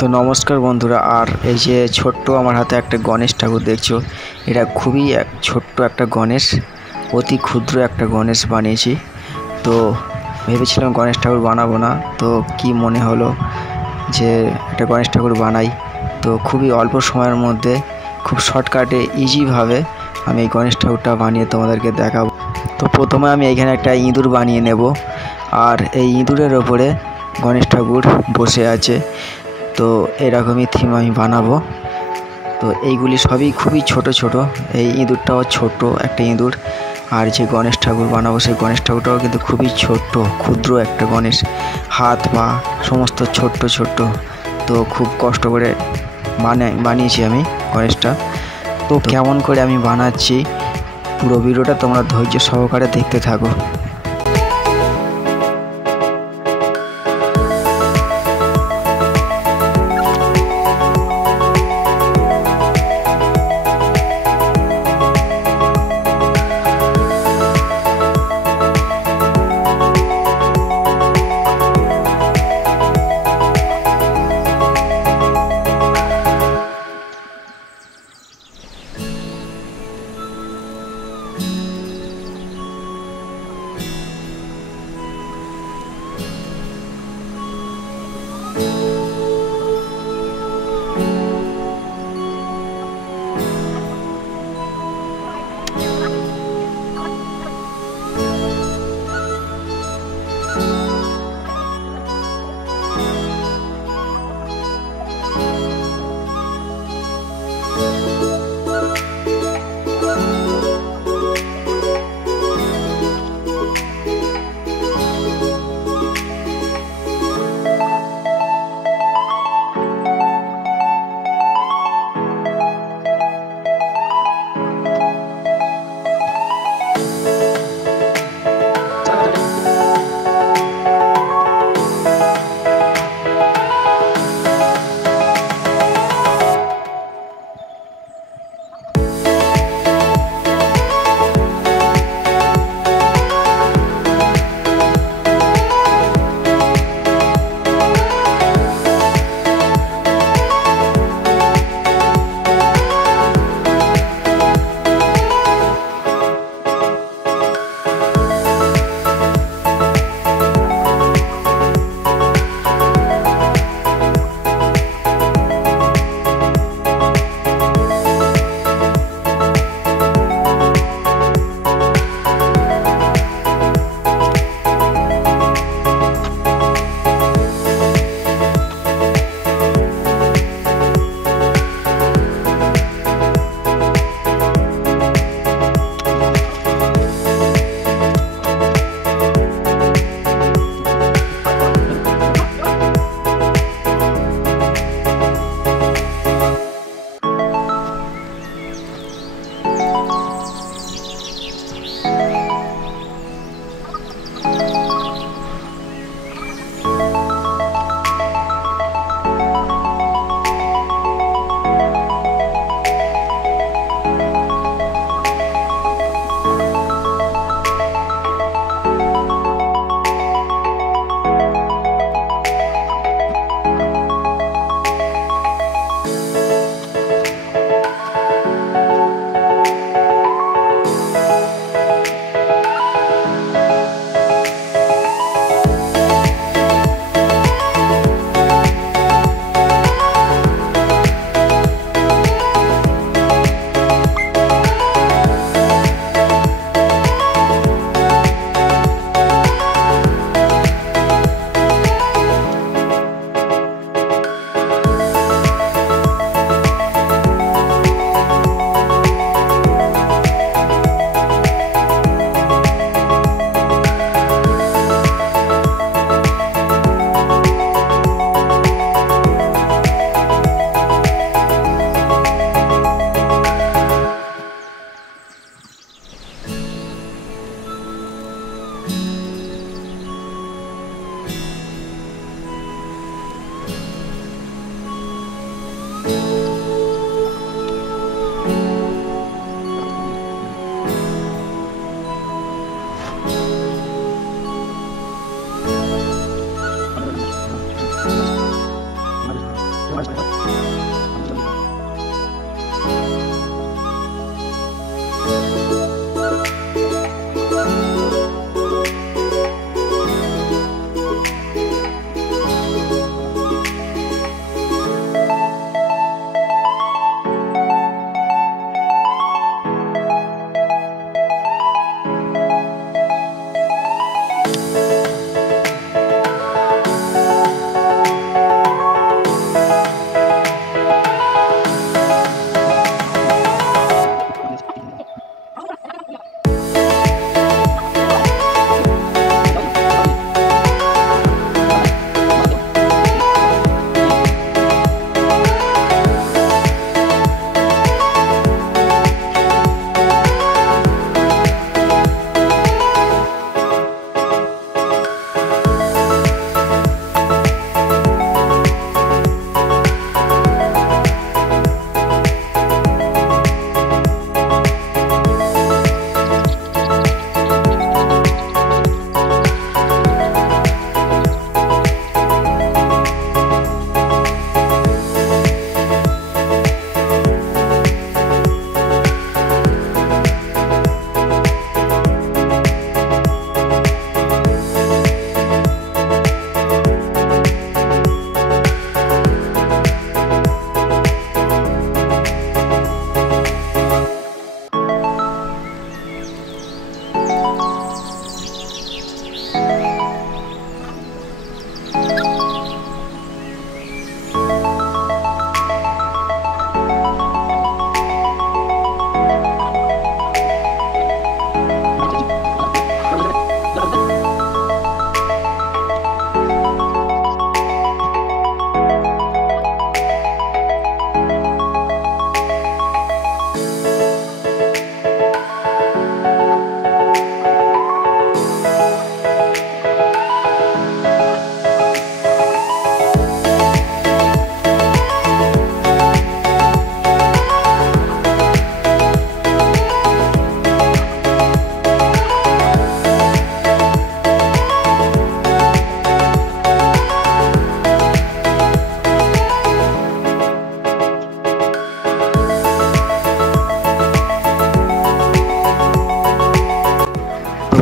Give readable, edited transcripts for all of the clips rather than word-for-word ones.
তো নমস্কার বন্ধুরা। আর এই যে ছোট্ট আমার হাতে একটা গণেশ ঠাকুর দেখছো, এটা খুবই ছোট্ট একটা গণেশ, অতি ক্ষুদ্র একটা গণেশ বানিয়েছি। তো ভেবেছিলাম গণেশ ঠাকুর বানাবো না, তো কি মনে হলো যে একটা গণেশ ঠাকুর বানাই। তো খুবই অল্প সময়ের মধ্যে খুব শর্টকাটে ইজিভাবে আমি এই গণেশ ঠাকুরটা বানিয়ে তোমাদেরকে দেখাবো। তো প্রথমে আমি এখানে একটা ইঁদুর বানিয়ে নেব, আর এই ইঁদুরের ওপরে গণেশ ঠাকুর বসে আছে। তো এরকমই থিম আমি বানাবো। তো এইগুলি সবই খুবই ছোট ছোট, এই ইঁদুরটাও ছোট একটা ইঁদুর, আর যে গণেশ ঠাকুর বানাবো সেই গণেশ ঠাকুরটাও কিন্তু খুবই ছোট্ট ক্ষুদ্র একটা গণেশ, হাত পা সমস্ত ছোট্ট ছোট্ট। তো খুব কষ্ট করে বানিয়েছি আমি গণেশটা। তো কেমন করে আমি বানাচ্ছি পুরো ভিডিওটা তোমরা ধৈর্য সহকারে দেখতে থাকো।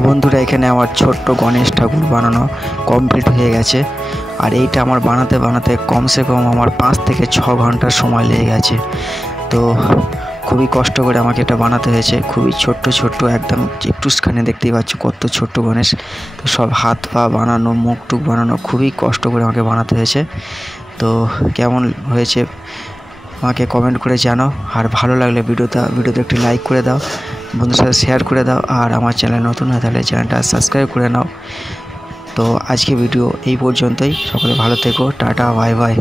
বন্ধুরা, এখানে আমার ছোট্ট গণেশ ঠাকুর বানানো কমপ্লিট হয়ে গেছে। আর এইটা আমার বানাতে বানাতে কমসে কম আমার 5 থেকে 6 ঘন্টার সময় লেগে গেছে। তো খুবই কষ্ট করে আমাকে এটা বানাতে হয়েছে। খুবই ছোট্ট ছোট্ট, একদম একটুখানি দেখতেই পাচ্ছ কত ছোট্ট গণেশ। তো সব হাত পা বানানো, মুখ টুক বানানো, খুবই কষ্ট করে আমাকে বানাতে হয়েছে। তো কেমন হয়েছে আমাকে কমেন্ট করে জানাও। আর ভালো লাগলে ভিডিওতে একটি লাইক করে দাও, বন্ধুর সাথে শেয়ার করে দাও। আর আমার চ্যানেল নতুন হয়ে থাকলে চ্যানেলটা সাবস্ক্রাইব করে নাও। তো আজকে ভিডিও এই পর্যন্তই। সকলে ভালো থেকো, টাটা, বাই বাই।